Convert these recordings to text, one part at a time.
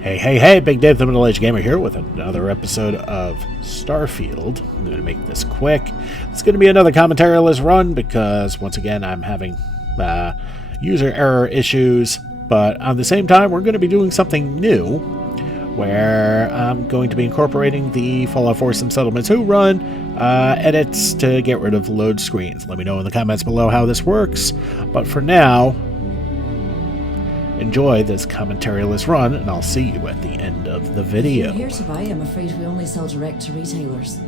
Hey, Big Dave, the Middle Age Gamer here with another episode of Starfield. I'm going to make this quick. It's going to be another commentaryless run because, once again, I'm having user error issues. But at the same time, we're going to be doing something new where I'm going to be incorporating the Fallout 4 Sim Settlements Who run edits to get rid of load screens. Let me know in the comments below how this works. But for now, enjoy this commentaryless run, and I'll see you at the end of the video. If you're here to buy, I'm afraid we only sell direct to retailers.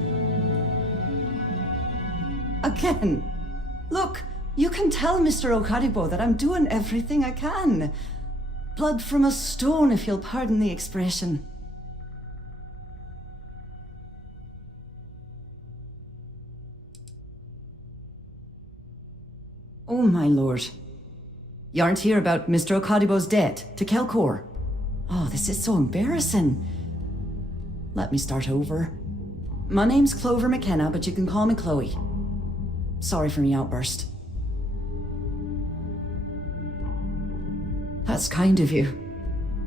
Again, look, you can tell Mr. Okadibo that I'm doing everything I can. Blood from a stone, if you'll pardon the expression. Oh, my lord. You aren't here about Mr. Okadibo's debt to Kelkor. Oh, this is so embarrassing. Let me start over. My name's Clover McKenna, but you can call me Chloe. Sorry for my outburst. That's kind of you.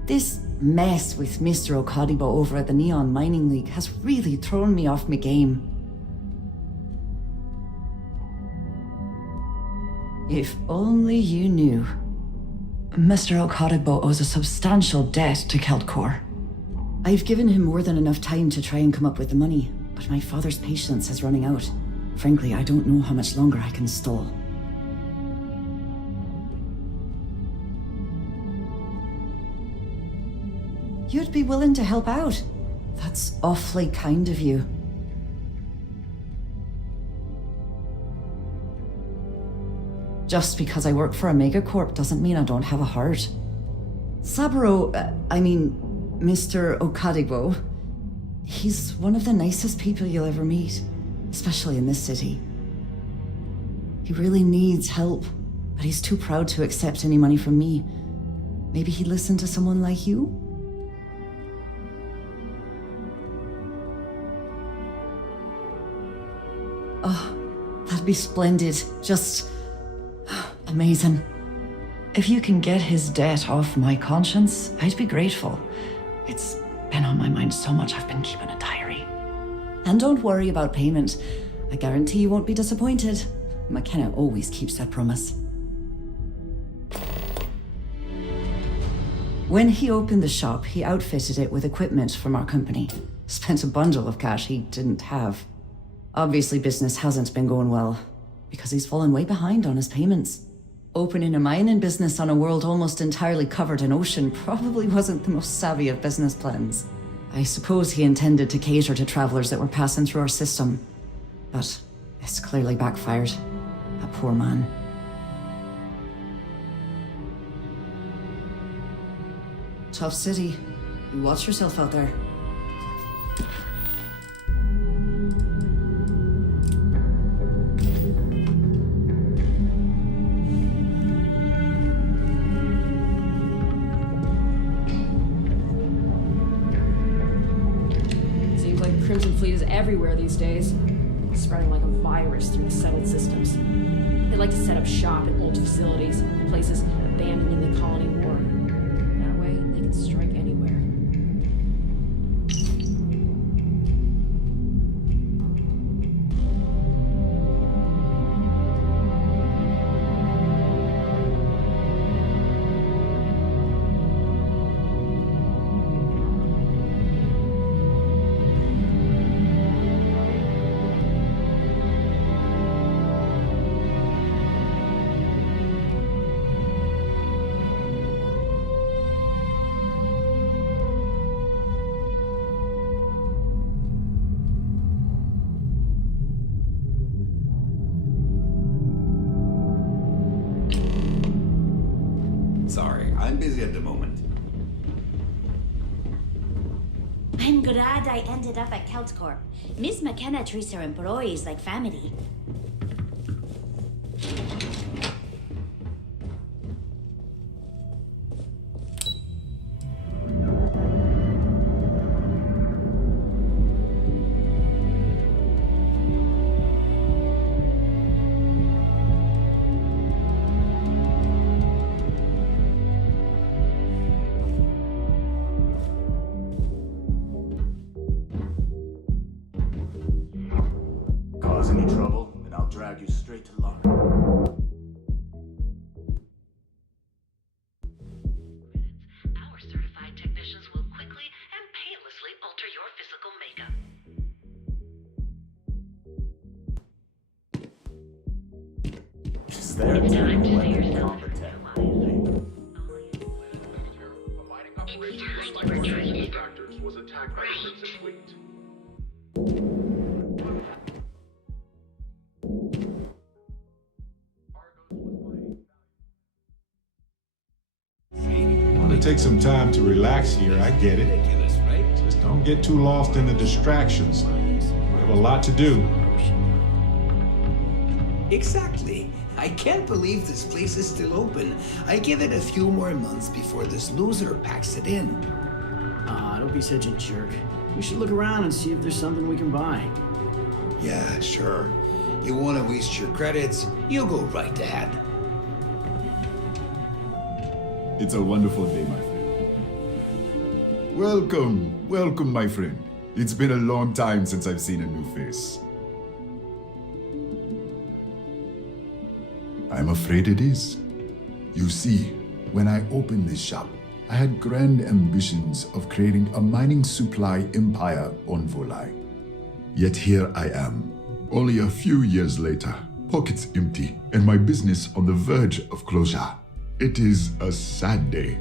This mess with Mr. Okadibo over at the Neon Mining League has really thrown me off my game. If only you knew. Mr. Okadibo owes a substantial debt to Kelkor. I've given him more than enough time to try and come up with the money, but my father's patience is running out. Frankly, I don't know how much longer I can stall. You'd be willing to help out. That's awfully kind of you. Just because I work for a megacorp doesn't mean I don't have a heart. Saburo, Mr. Okadibo, he's one of the nicest people you'll ever meet, especially in this city. He really needs help, but he's too proud to accept any money from me. Maybe he'd listen to someone like you? Oh, that'd be splendid. Just amazing. If you can get his debt off my conscience, I'd be grateful. It's been on my mind so much I've been keeping a diary. And don't worry about payment. I guarantee you won't be disappointed. McKenna always keeps that promise. When he opened the shop, he outfitted it with equipment from our company. Spent a bundle of cash he didn't have. Obviously, business hasn't been going well, because he's fallen way behind on his payments. Opening a mining business on a world almost entirely covered in ocean probably wasn't the most savvy of business plans. I suppose he intended to cater to travelers that were passing through our system, but it's clearly backfired. A poor man. Tough city. You watch yourself out there. Crimson Fleet is everywhere these days, spreading like a virus through the settled systems. They like to set up shop in old facilities, places abandoned in the colony war. That way, they can strike anywhere. Sorry, I'm busy at the moment. I'm glad I ended up at Keltcorp. Miss McKenna treats her employees like family. any trouble, and I'll drag you straight to luck. Our certified technicians will quickly and painlessly alter your physical makeup. Is there a terrible weapon competent? Was attacked by the Crimson Fleet. Want to take some time to relax here, I get it. Just don't get too lost in the distractions. We have a lot to do. Exactly. I can't believe this place is still open. I give it a few more months before this loser packs it in. Don't be such a jerk. We should look around and see if there's something we can buy. Yeah, sure. You want to waste your credits? You go right ahead. It's a wonderful day, my friend. Welcome, my friend. It's been a long time since I've seen a new face. I'm afraid it is. You see, when I opened this shop, I had grand ambitions of creating a mining supply empire on Volai. Yet here I am, only a few years later, pockets empty, and my business on the verge of closure. It is a sad day.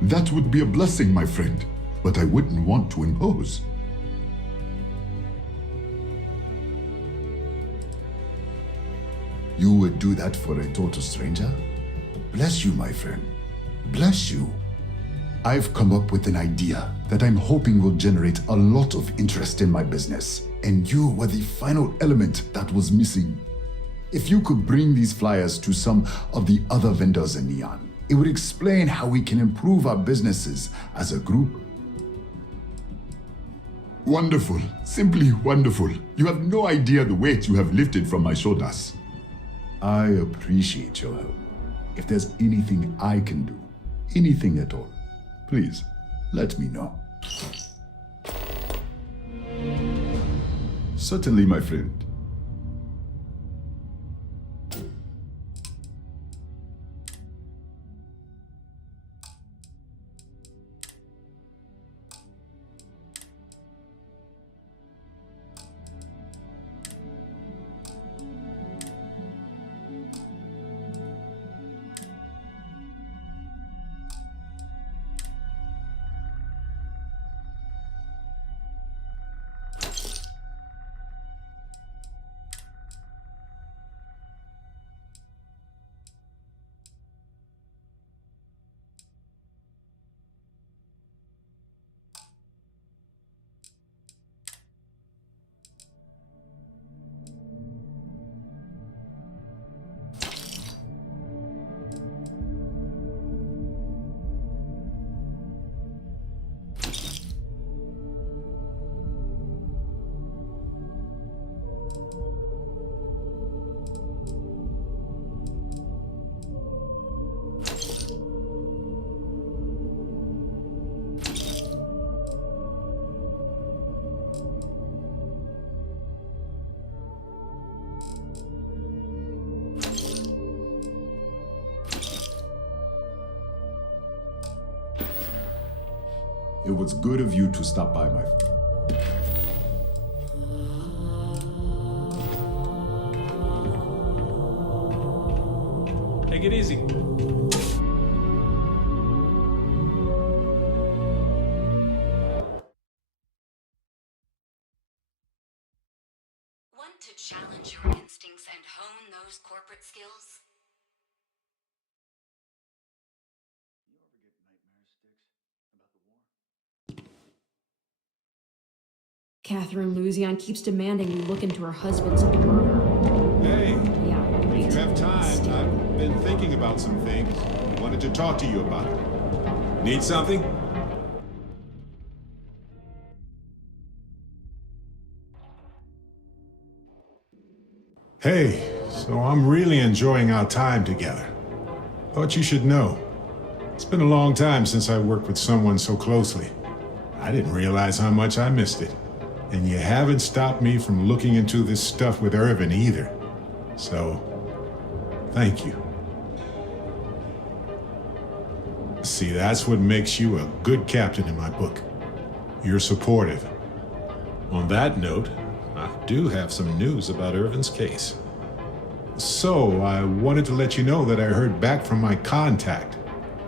That would be a blessing, my friend, but I wouldn't want to impose. You would do that for a total stranger? Bless you, my friend. Bless you. I've come up with an idea that I'm hoping will generate a lot of interest in my business, and you were the final element that was missing. If you could bring these flyers to some of the other vendors in Neon, it would explain how we can improve our businesses as a group. Wonderful. Simply wonderful. You have no idea the weight you have lifted from my shoulders. I appreciate your help. If there's anything I can do, anything at all, please let me know. Certainly, my friend. It was good of you to stop by, my friend. Take it easy. Want to challenge your instincts and hone those corporate skills? Catherine Luzion keeps demanding we look into her husband's murder. Hey, Yeah, if right. you have time, I've been thinking about some things. Wanted to talk to you about it. Need something? Hey, so I'm really enjoying our time together. Thought you should know. It's been a long time since I worked with someone so closely. I didn't realize how much I missed it. And you haven't stopped me from looking into this stuff with Irvin either. So, thank you. See, that's what makes you a good captain in my book. You're supportive. On that note, I do have some news about Irvin's case. So, I wanted to let you know that I heard back from my contact,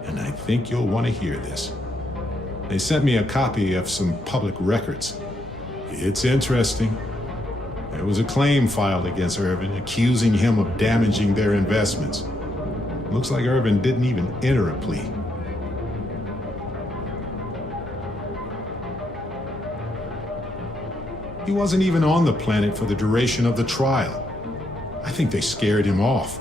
and I think you'll want to hear this. They sent me a copy of some public records. It's interesting. There was a claim filed against Irvin accusing him of damaging their investments. Looks like Irvin didn't even enter a plea. He wasn't even on the planet for the duration of the trial. I think they scared him off.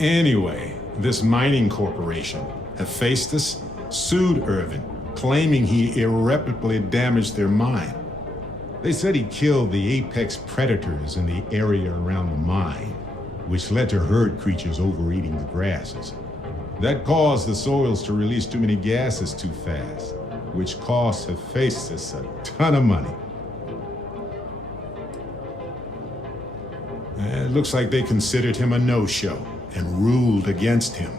Anyway, this mining corporation, Hephaestus, sued Irvin, claiming he irreparably damaged their mine. They said he killed the apex predators in the area around the mine, which led to herd creatures overeating the grasses. That caused the soils to release too many gases too fast, which cost Hephaestus a ton of money. It looks like they considered him a no-show and ruled against him.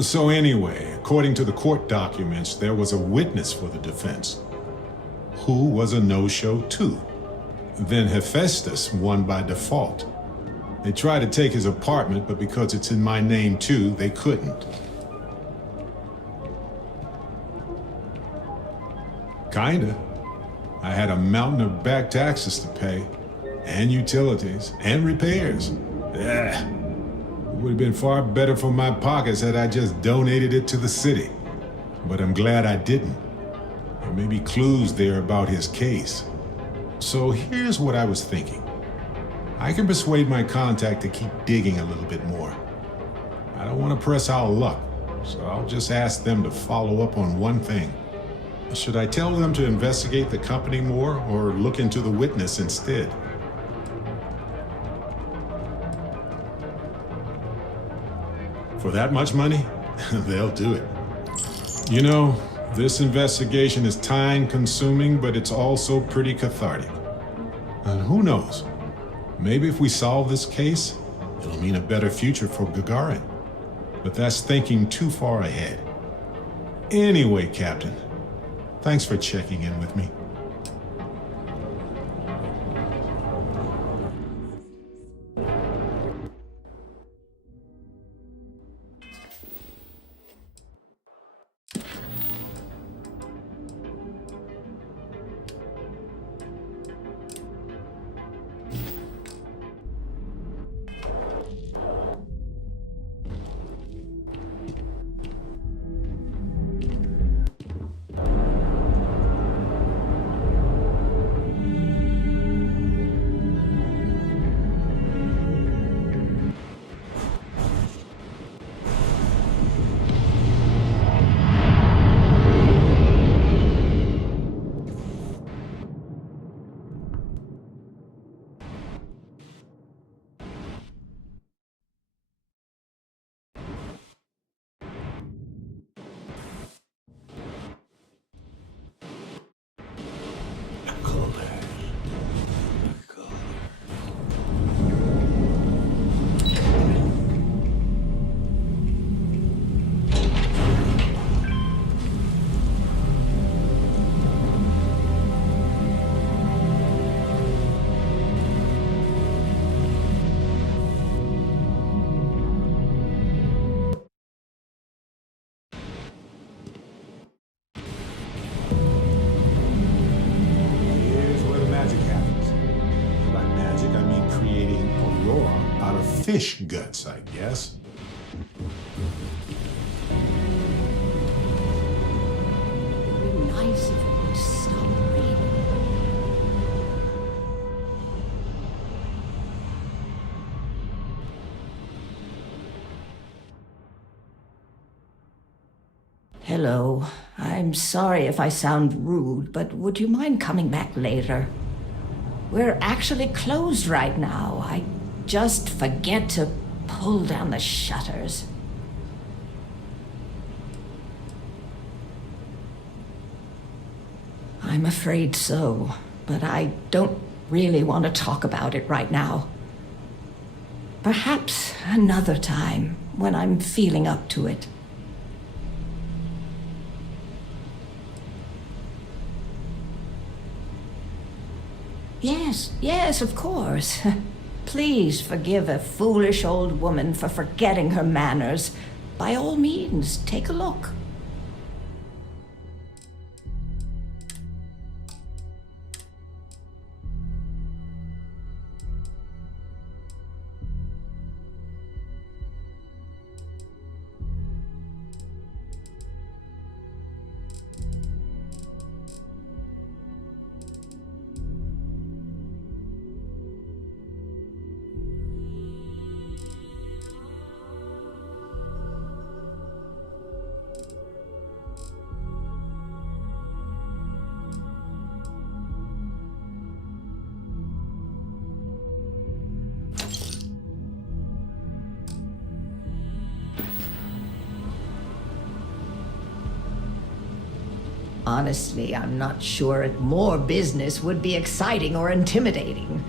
So anyway, according to the court documents, there was a witness for the defense, who was a no-show too. Then Hephaestus won by default. They tried to take his apartment, but because it's in my name too, they couldn't. Kinda. I had a mountain of back taxes to pay, and utilities, and repairs. Yeah. It would have been far better for my pockets had I just donated it to the city. But I'm glad I didn't. There may be clues there about his case. So here's what I was thinking. I can persuade my contact to keep digging a little bit more. I don't want to press our luck, so I'll just ask them to follow up on one thing. Should I tell them to investigate the company more or look into the witness instead? For that much money, they'll do it. You know, this investigation is time-consuming, but it's also pretty cathartic. And who knows? Maybe if we solve this case, it'll mean a better future for Gagarin. But that's thinking too far ahead. Anyway, Captain, thanks for checking in with me. Fish guts, I guess. It would be nice if it would stop raining. Hello. I'm sorry if I sound rude, but would you mind coming back later? We're actually closed right now. I just forget to pull down the shutters. I'm afraid so. but I don't really want to talk about it right now. Perhaps another time, when I'm feeling up to it. Yes, of course. Please forgive a foolish old woman for forgetting her manners. By all means, take a look. Honestly, I'm not sure if more business would be exciting or intimidating.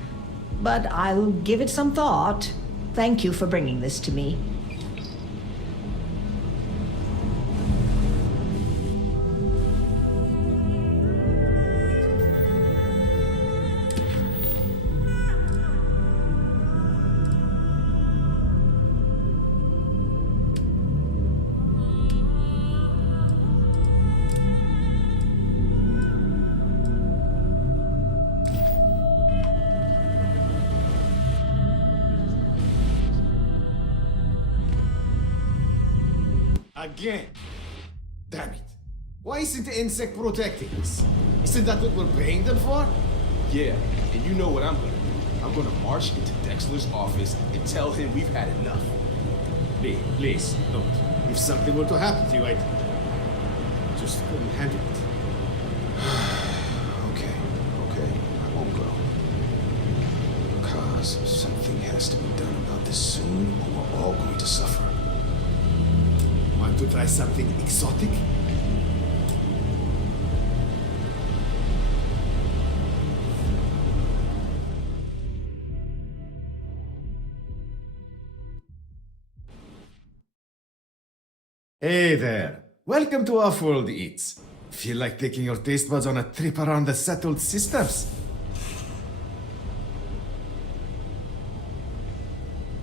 But I'll give it some thought. Thank you for bringing this to me. Again. Damn it. Why isn't the insect protecting us? Isn't that what we're paying them for? Yeah, and you know what I'm gonna do. I'm gonna march into Dexler's office and tell him we've had enough. Please, don't. If something were to happen to you, I just couldn't handle it. Okay, I won't go. Because something has to be done about this soon, or we're all going to suffer. Want to try something exotic? Hey there. Welcome to Off-World Eats. Feel like taking your taste buds on a trip around the settled systems?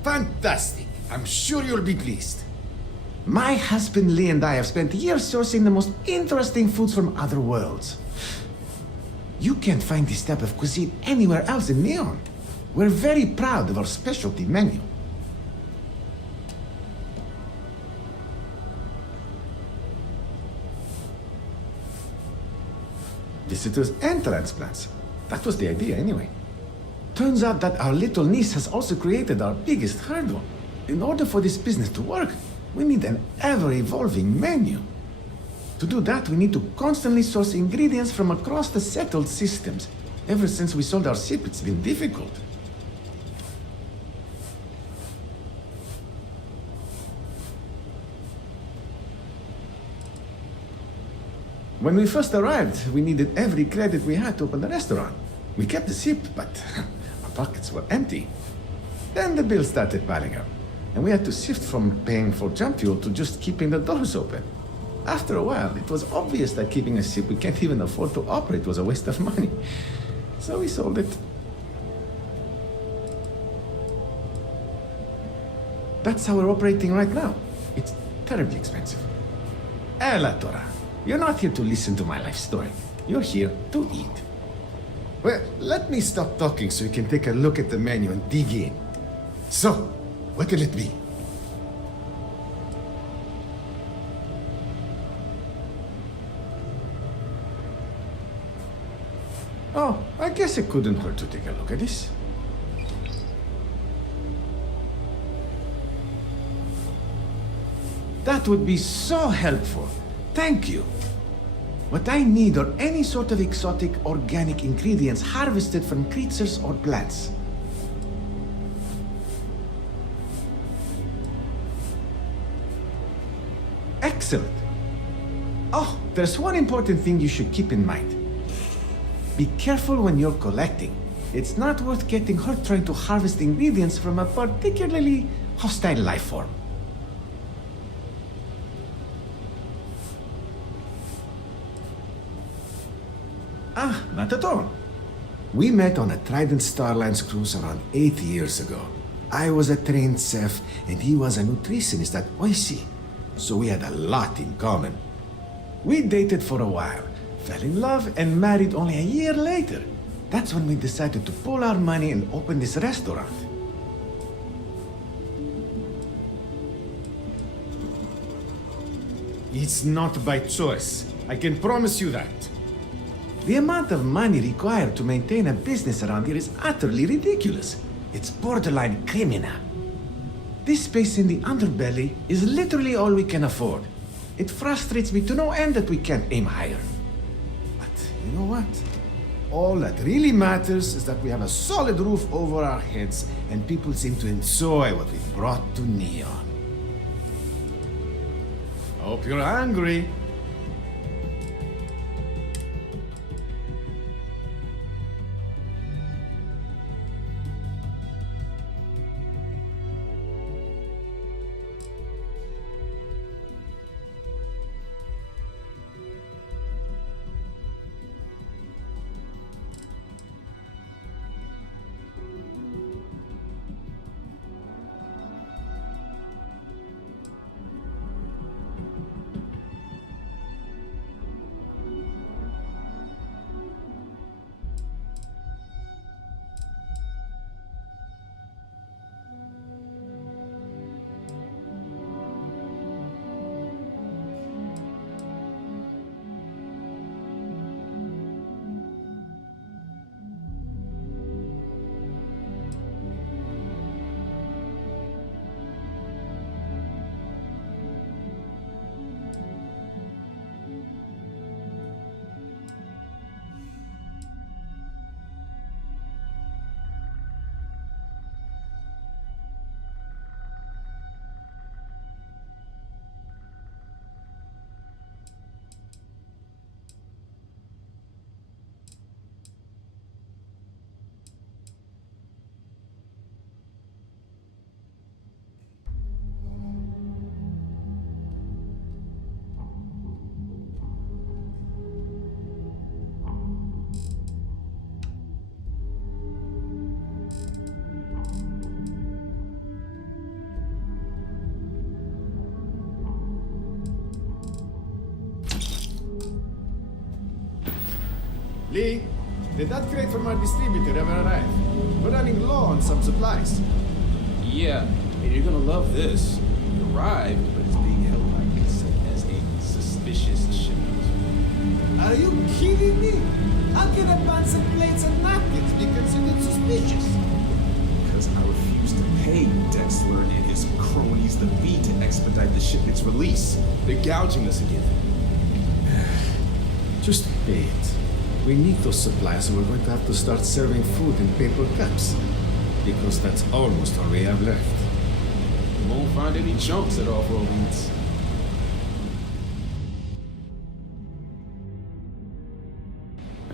Fantastic. I'm sure you'll be pleased. My husband Lee and I have spent years sourcing the most interesting foods from other worlds. You can't find this type of cuisine anywhere else in Neon. We're very proud of our specialty menu. Visitors and transplants. That was the idea anyway. Turns out that our little niece has also created our biggest hurdle. In order for this business to work, we need an ever-evolving menu. To do that, we need to constantly source ingredients from across the settled systems. Ever since we sold our ship, it's been difficult. When we first arrived, we needed every credit we had to open the restaurant. We kept the ship, but our pockets were empty. Then the bills started piling up, and we had to shift from paying for jump fuel to just keeping the doors open. After a while, it was obvious that keeping a ship we can't even afford to operate was a waste of money. So we sold it. That's how we're operating right now. It's terribly expensive. Ella Tora, you're not here to listen to my life story. You're here to eat. Well, let me stop talking so you can take a look at the menu and dig in. So, what will it be? Oh, I guess it couldn't hurt to take a look at this. That would be so helpful. Thank you. What I need are any sort of exotic organic ingredients harvested from creatures or plants. Excellent. Oh, there's one important thing you should keep in mind. Be careful when you're collecting. It's not worth getting hurt trying to harvest ingredients from a particularly hostile life form. Ah, not at all. We met on a Trident Starlines cruise around 8 years ago. I was a trained chef, and he was a nutritionist at Oishi, so we had a lot in common. We dated for a while, fell in love, and married only a year later. That's when we decided to pool our money and open this restaurant. It's not by choice. I can promise you that. The amount of money required to maintain a business around here is utterly ridiculous. It's borderline criminal. This space in the underbelly is literally all we can afford. It frustrates me to no end that we can't aim higher. But you know what? All that really matters is that we have a solid roof over our heads and people seem to enjoy what we've brought to Neon. Hope you're hungry. Lee, did that crate from our distributor ever arrive? We're running low on some supplies. Yeah, and you're gonna love this. It arrived, but it's being held by consent as a suspicious shipment. Are you kidding me? How can a bunch of plates and napkins be considered suspicious? Because I refuse to pay Dexler and his cronies the fee to expedite the shipment's release. They're gouging us again. Just pay it. We need those supplies and we're going to have to start serving food in paper cups. Because that's almost all we have left. You won't find any chunks at off-road meets.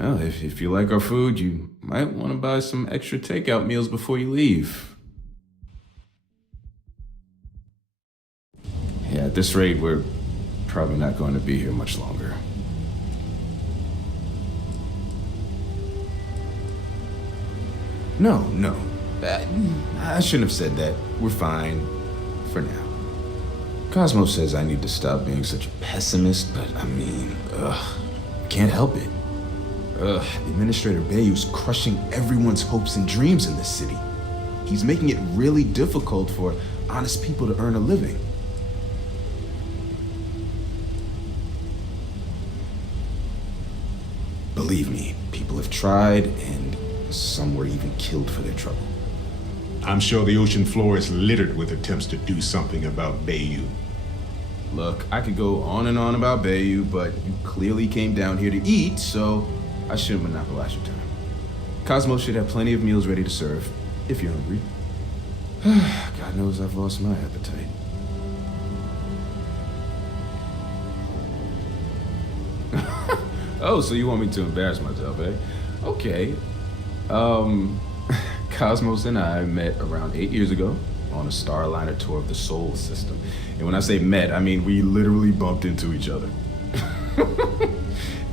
Well, if you like our food, you might want to buy some extra takeout meals before you leave. Yeah, at this rate, we're probably not going to be here much longer. No. I shouldn't have said that. We're fine. For now. Cosmo says I need to stop being such a pessimist, but I mean, can't help it. Administrator Bayu's crushing everyone's hopes and dreams in this city. He's making it really difficult for honest people to earn a living. Believe me, people have tried, and some were even killed for their trouble. I'm sure the ocean floor is littered with attempts to do something about Bayu. Look, I could go on and on about Bayu, but you clearly came down here to eat, so I shouldn't monopolize your time. Cosmo should have plenty of meals ready to serve, if you're hungry. God knows I've lost my appetite. Oh, so you want me to embarrass myself, eh? Okay. Cosmos and I met around 8 years ago on a Starliner tour of the Sol system. And when I say met, I mean we literally bumped into each other.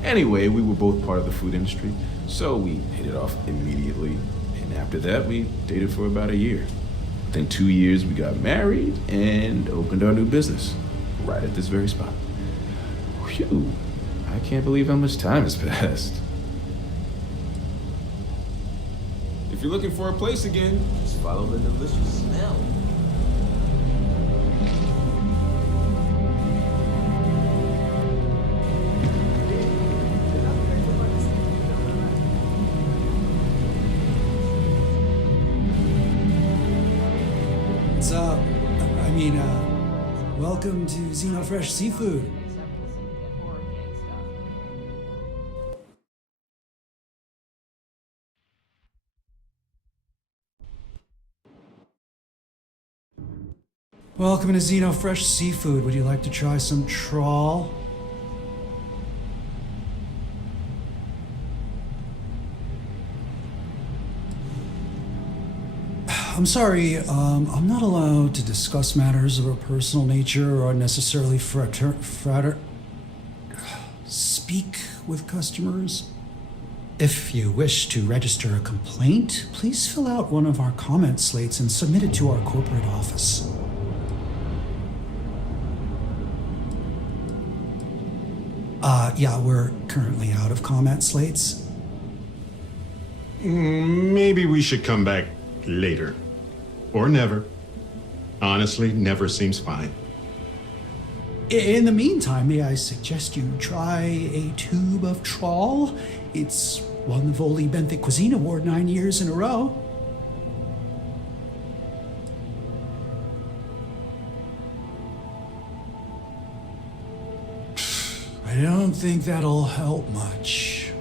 Anyway, we were both part of the food industry, so we hit it off immediately. And after that, we dated for about a year. Within 2 years, we got married and opened our new business right at this very spot. Phew, I can't believe how much time has passed. If you're looking for a place again, just follow the delicious smell. What's up? Welcome to Xenofresh Seafood. Welcome to Xenofresh Seafood. Would you like to try some trawl? I'm sorry, I'm not allowed to discuss matters of a personal nature or necessarily speak with customers. If you wish to register a complaint, please fill out one of our comment slates and submit it to our corporate office. Yeah, we're currently out of comment slates. Maybe we should come back later. Or never. Honestly, never seems fine. In the meantime, may I suggest you try a tube of trawl? It's won the Voli Benthic Cuisine Award 9 years in a row. I don't think that'll help much.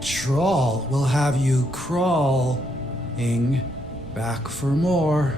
Trawl will have you crawling back for more.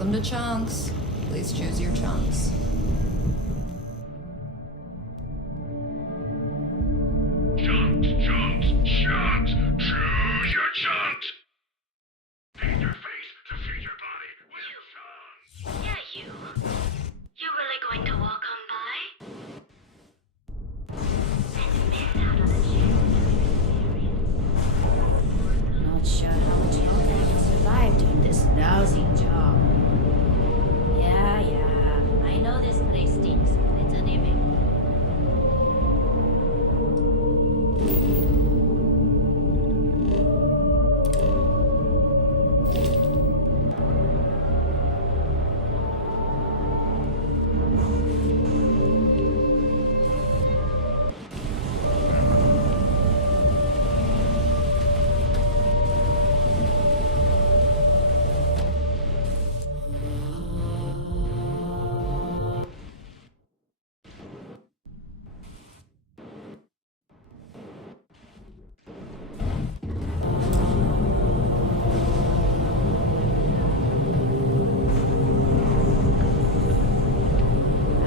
Welcome to Chunks. Please choose your chunks. Chunks, chunks, chunks. Choose your chunks. Feed your face to feed your body with chunks. Yeah, you. You really going to walk on by? Not sure how much longer I can survive doing this lousy job. Yeah, I know this place stinks, but it's a living.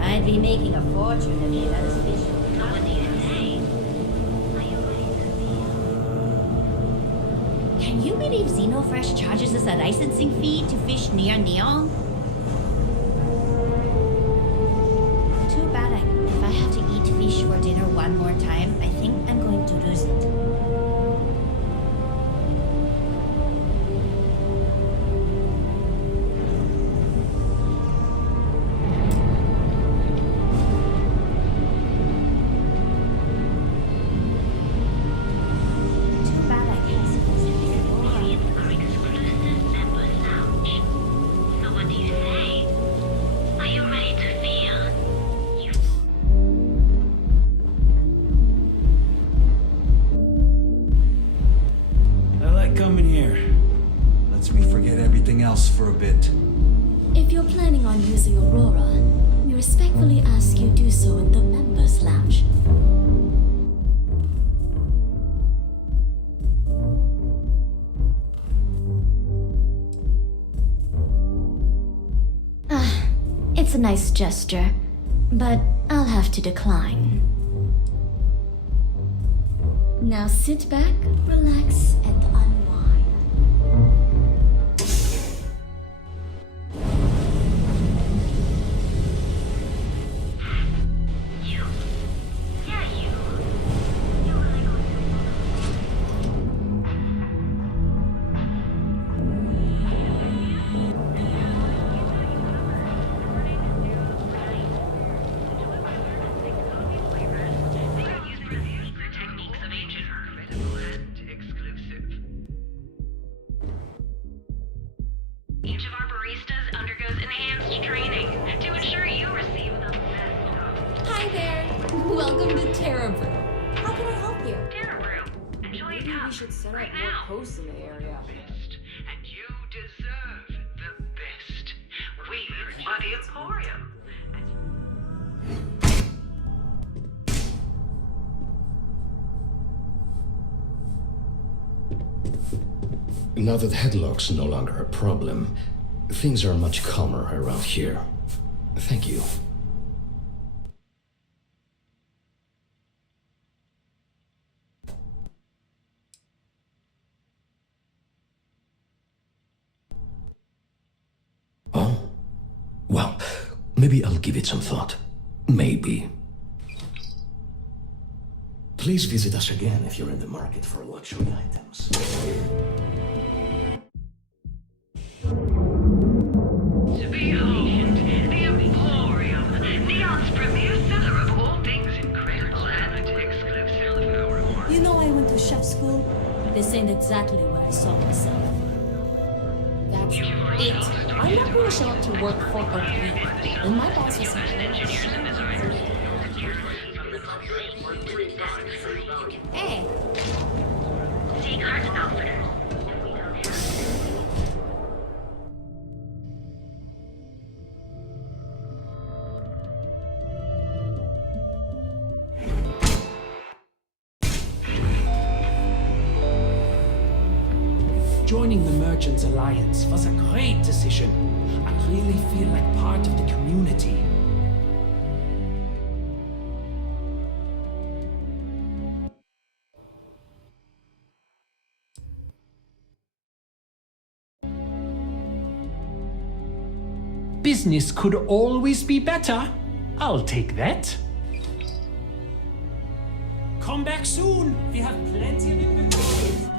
I'd be making a fortune if they let us fish. What do you say? Are you ready to feel? Can you believe Xenofresh charges us a licensing fee to fish near Neon? Too bad. If I have to eat fish for dinner one more time, I think I'm going to lose it. Coming here. Lets me forget everything else for a bit. If you're planning on using Aurora, we respectfully ask you do so in the Members Lounge. It's a nice gesture, but I'll have to decline. Now sit back, relax, and unwind. Each of our baristas undergoes enhanced training to ensure you receive the best. Hi there! Welcome to Terra Brew. How can I help you? Terra Brew. Enjoy Maybe we should set up more posts in the area. And you deserve the best. We are the Emporium. Now that headlock's no longer a problem, things are much calmer around here. Thank you. Oh? Well, maybe I'll give it some thought. Maybe. Please visit us again if you're in the market for luxury items. Behold, the Emporium, Neon's premier seller of all things incredible and exclusive. You know I went to chef school? This ain't exactly where I saw myself. That's it. I'm not going to show up to work for a week. And my boss was Hey! See Carson Outfitters. Joining the Merchants Alliance was a great decision. I really feel like part of the community. Business could always be better. I'll take that. Come back soon. We have plenty of inventory.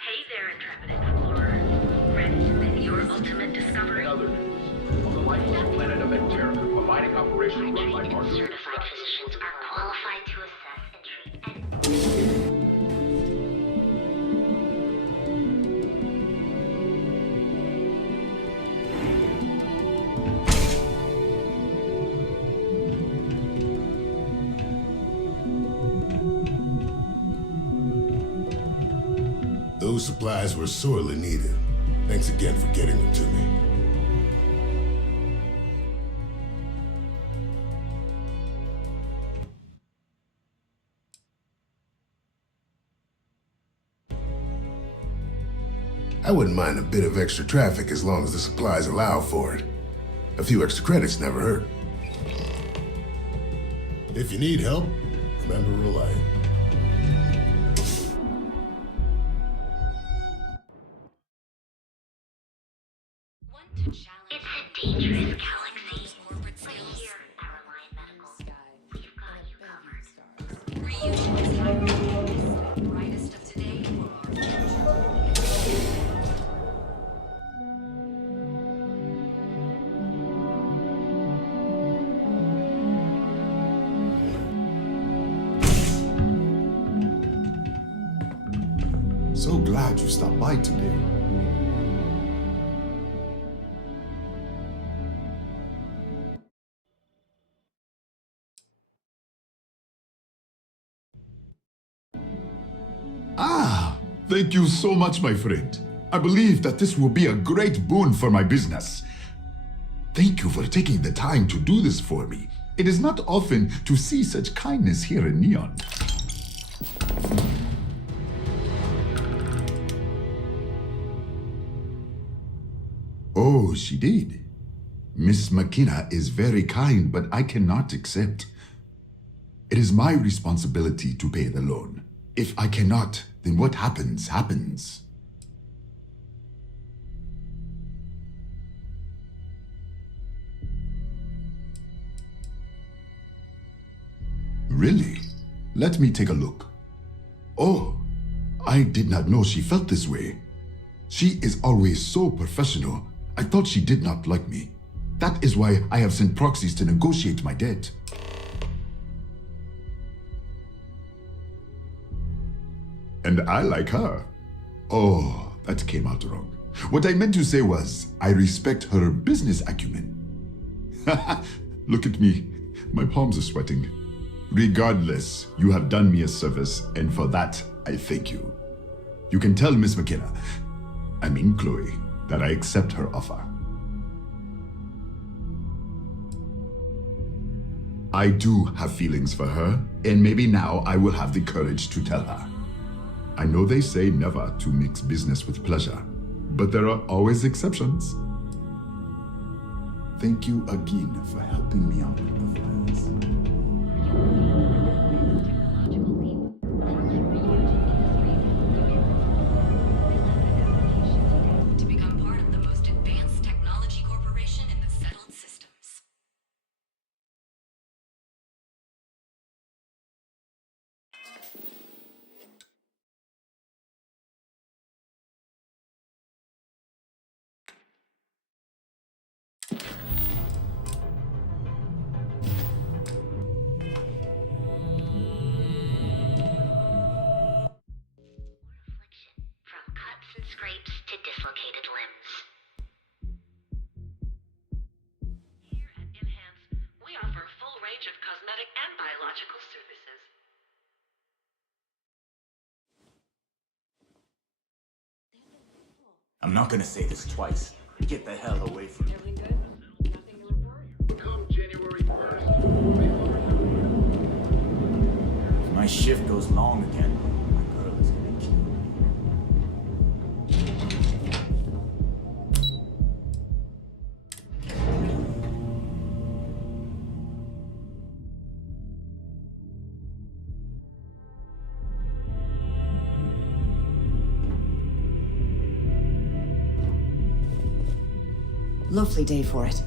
Hey there, intrepid explorer. Ready to make your ultimate discovery? Other news. On the lifeless planet of Terra, a mining operation run by our certified physicians are qualified to assess and treat Those supplies were sorely needed. Thanks again for getting them to me. I wouldn't mind a bit of extra traffic as long as the supplies allow for it. A few extra credits never hurt. If you need help, remember Reliant. It's a dangerous galaxy. But here at Reliant Medical, we've got you covered. Reunion is brightest of today for our future. So glad you stopped by today. Thank you so much, my friend. I believe that this will be a great boon for my business. Thank you for taking the time to do this for me. It is not often to see such kindness here in Neon. Oh, she did. Miss McKenna is very kind, but I cannot accept. It is my responsibility to pay the loan. If I cannot, then what happens, happens. Really? Let me take a look. Oh, I did not know she felt this way. She is always so professional. I thought she did not like me. That is why I have sent proxies to negotiate my debt. And I like her. Oh, that came out wrong. What I meant to say was, I respect her business acumen. Look at me. My palms are sweating. Regardless, you have done me a service, and for that, I thank you. You can tell Miss McKenna, I mean Chloe, that I accept her offer. I do have feelings for her, and maybe now I will have the courage to tell her. I know they say never to mix business with pleasure, but there are always exceptions. Thank you again for helping me out with the files. To become part of the most advanced technology corporation in the settled systems. from cuts and scrapes to dislocated limbs. Here at Enhance, we offer a full range of cosmetic and biological services. I'm not gonna say this twice. Get the hell away from me. Come January 1st. shift goes long again, my girl is gonna kill me. Lovely day for it.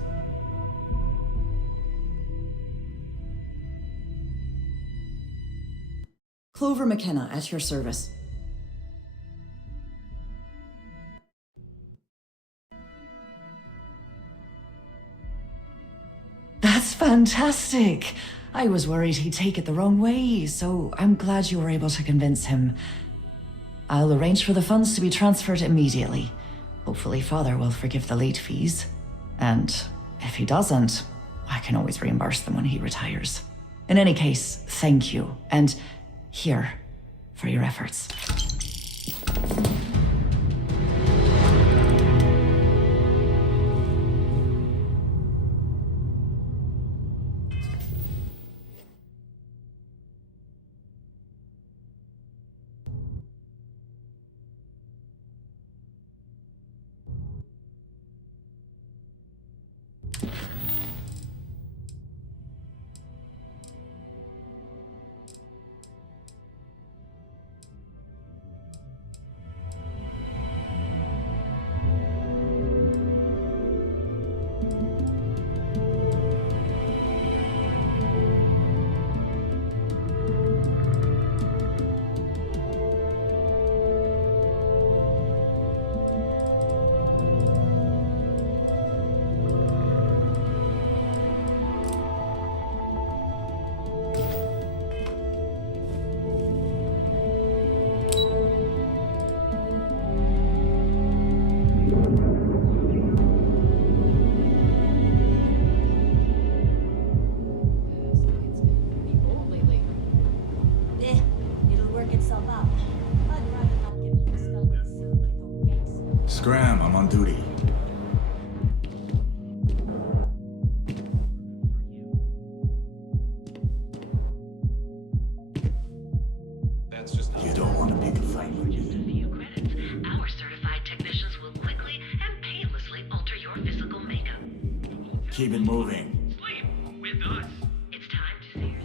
Clover McKenna at your service. That's fantastic. I was worried he'd take it the wrong way, so I'm glad you were able to convince him. I'll arrange for the funds to be transferred immediately. Hopefully Father will forgive the late fees. And if he doesn't, I can always reimburse them when he retires. In any case, thank you, and here for your efforts. Scram, I'm on duty. That's just you don't want to pick a fight with me. Our certified technicians will quickly and painlessly alter your physical makeup. Keep it moving. Sleep with us. It's time to see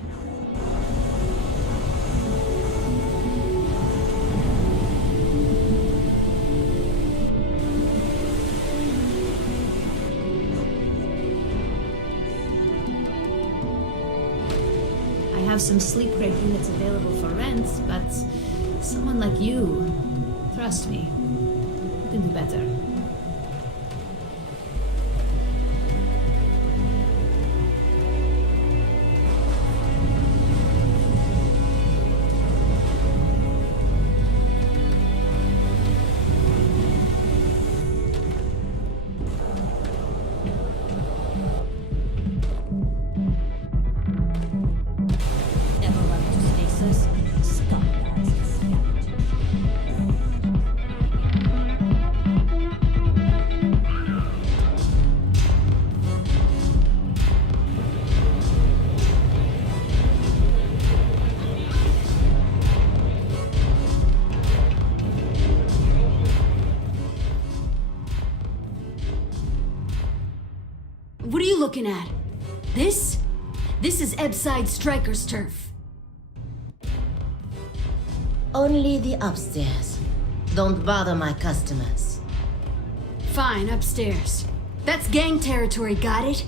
I have some sleep crate units available for rent, but someone like you, trust me, you can do better. Never run into stasis. Stop guys. What are you looking at? This? This is Ebside Striker's turf. Only the upstairs. Don't bother my customers. Fine, upstairs. That's gang territory, got it?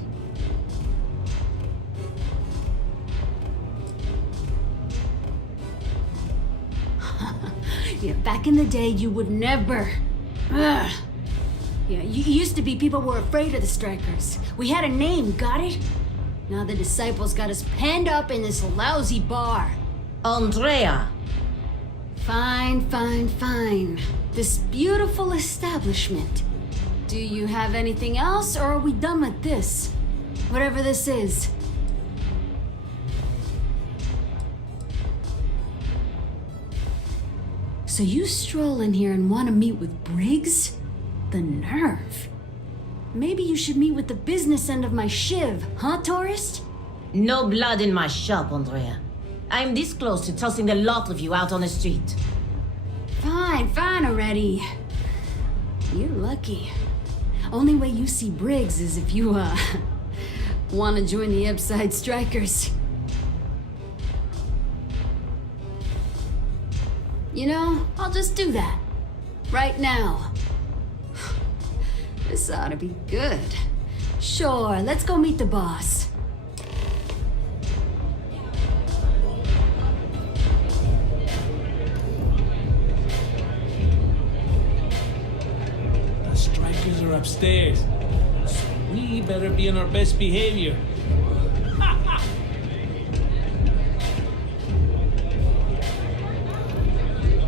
Yeah, back in the day, you would never. Ugh. Yeah, you used to be people were afraid of the Strikers. We had a name, got it? Now the disciples got us penned up in this lousy bar. Andrea! Fine, fine, fine. This beautiful establishment. Do you have anything else, or are we done with this? Whatever this is. So you stroll in here and want to meet with Briggs? The nerve. Maybe you should meet with the business end of my shiv, huh, tourist? No blood in my shop, Andrea. I'm this close to tossing the lot of you out on the street. Fine already. You're lucky. Only way you see Briggs is if you, want to join the Upside Strikers. You know, I'll just do that. Right now. This ought to be good. Sure, let's go meet the boss. The strikers are upstairs, so we better be on our best behavior.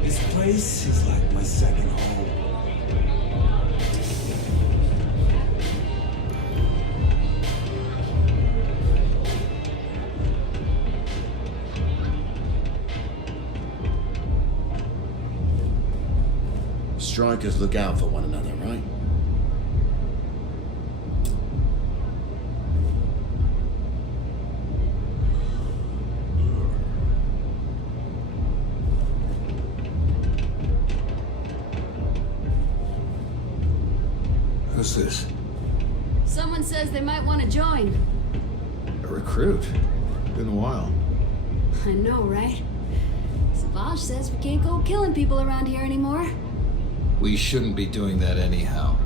This place is like my second home. Strikers look out for one another, right? Who's this? Someone says they might want to join. A recruit. Been a while. I know, right? Savage says we can't go killing people around here anymore. We shouldn't be doing that anyhow.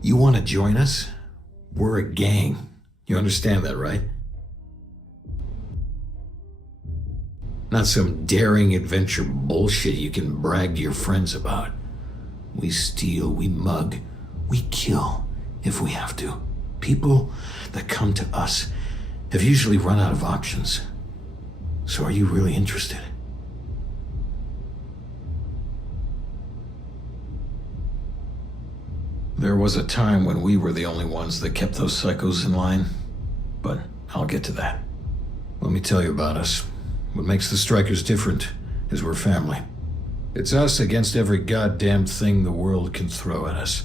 You want to join us? We're a gang. You understand that, right? Not some daring adventure bullshit you can brag to your friends about. We steal, we mug, we kill if we have to. People that come to us have usually run out of options. So are you really interested? There was a time when we were the only ones that kept those psychos in line, but I'll get to that. Let me tell you about us. What makes the Strikers different is we're family. It's us against every goddamn thing the world can throw at us.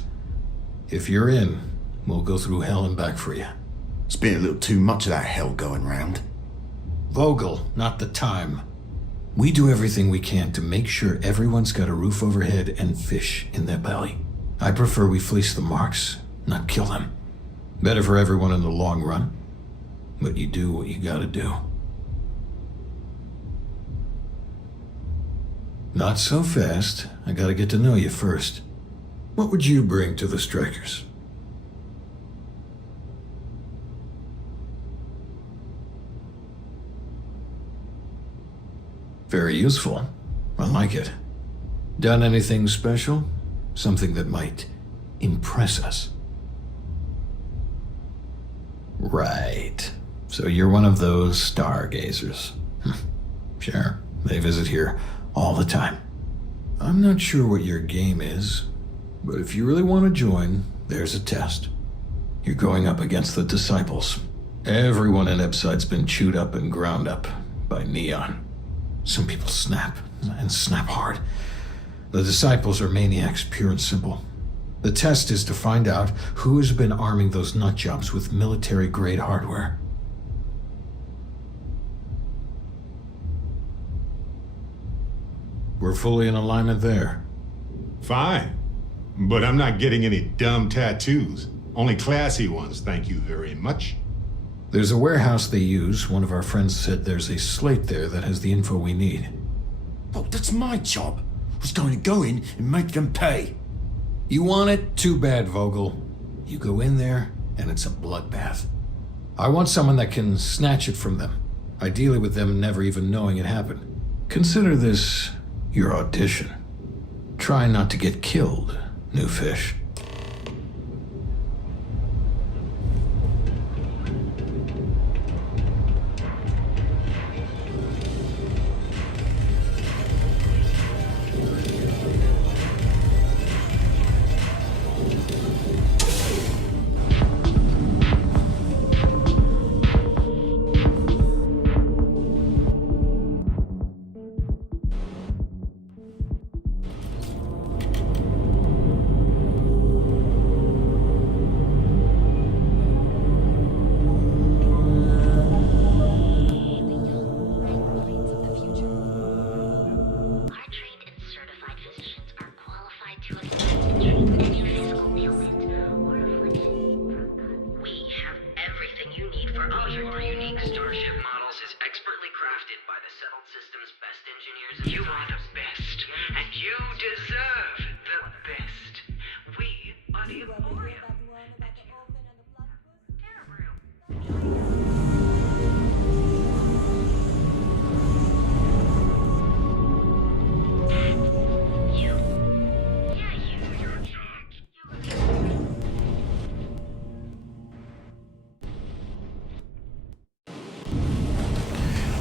If you're in, we'll go through hell and back for you. It's been a little too much of that hell going round. Vogel, not the time. We do everything we can to make sure everyone's got a roof overhead and fish in their belly. I prefer we fleece the marks, not kill them. Better for everyone in the long run. But you do what you gotta do. Not so fast. I gotta get to know you first. What would you bring to the Strikers? Very useful. I like it. Done anything special? Something that might impress us? Right. So you're one of those stargazers. Sure, they visit here all the time. I'm not sure what your game is, but if you really want to join, there's a test. You're going up against the Disciples. Everyone in Epside's been chewed up and ground up by Neon. Some people snap, and snap hard. The Disciples are maniacs, pure and simple. The test is to find out who has been arming those nutjobs with military-grade hardware. We're fully in alignment there. Fine. But I'm not getting any dumb tattoos. Only classy ones, thank you very much. There's a warehouse they use. One of our friends said there's a slate there that has the info we need. Oh, that's my job. I was going to go in and make them pay. You want it? Too bad, Vogel. You go in there, and it's a bloodbath. I want someone that can snatch it from them. Ideally with them never even knowing it happened. Consider this your audition. Try not to get killed, new fish.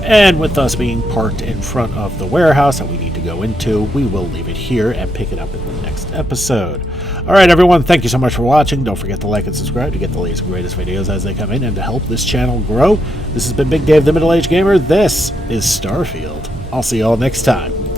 And with us being parked in front of the warehouse that we need to go into, we will leave it here and pick it up in the next episode. Alright everyone, thank you so much for watching. Don't forget to like and subscribe to get the latest and greatest videos as they come in and to help this channel grow. This has been Big Dave the Middle-Aged Gamer. This is Starfield. I'll see you all next time.